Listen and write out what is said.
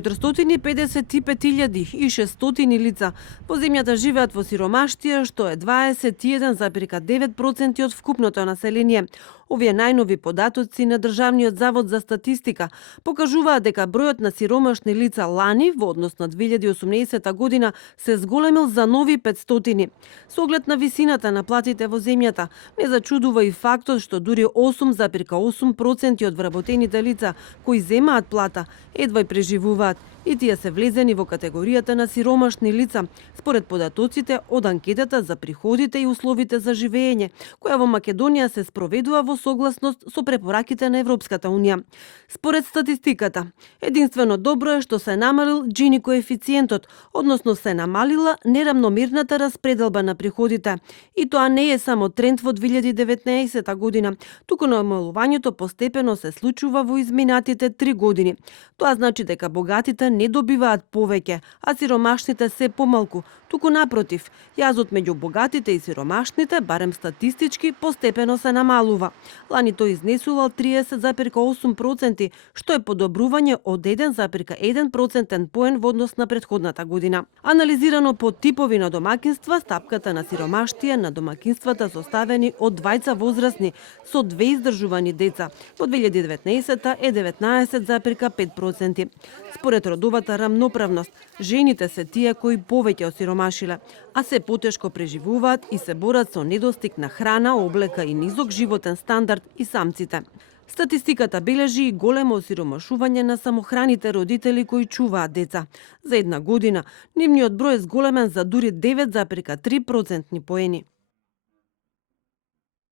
455.600 лица во земјата живеат во сиромаштија, што е 21,9% од вкупното население. Овие најнови податоци на Државниот завод за статистика покажуваат дека бројот на сиромашни лица лани во однос на 2018 година се зголемил за нови 500. Со оглед на висината на платите во земјата, не зачудува и фактот што дури 8,8% од вработените лица кои земаат плата едва и преживуваат, и тие се влезени во категоријата на сиромашни лица, според податоците од анкетата за приходите и условите за живење, која во Македонија се спроведува во согласност со препораките на Европската унија. Според статистиката, единствено добро е што се намалил Джини коефициентот, односно се намалила неравномерната распределба на приходите. И тоа не е само тренд во 2019 година, туку намалувањето постепено се случува во изминатите 3 години. Тоа значи дека богатите не добиваат повеќе, а сиромашните се помалку. Туку напротив, јазот меѓу богатите и сиромашните, барем статистички, постепено се намалува. Лани тој изнесувал 30,8%, што е подобрување од 1,1% поен во однос на претходната година. Анализирано по типови на домакинства, стапката на сиромаштија на домакинствата составени од двајца возрастни со 2 издржувани деца во 2019 е 19,5%. Според родовата рамноправност, жените се тие кои повеќе осиромашиле, а се потешко преживуваат и се борат со недостиг на храна, облека и низок животен стандард и самците. Статистиката бележи и големо осиромашување на самохраните родители кои чуваат деца. За една година, нивниот број е зголемен за дури 9,3% поени.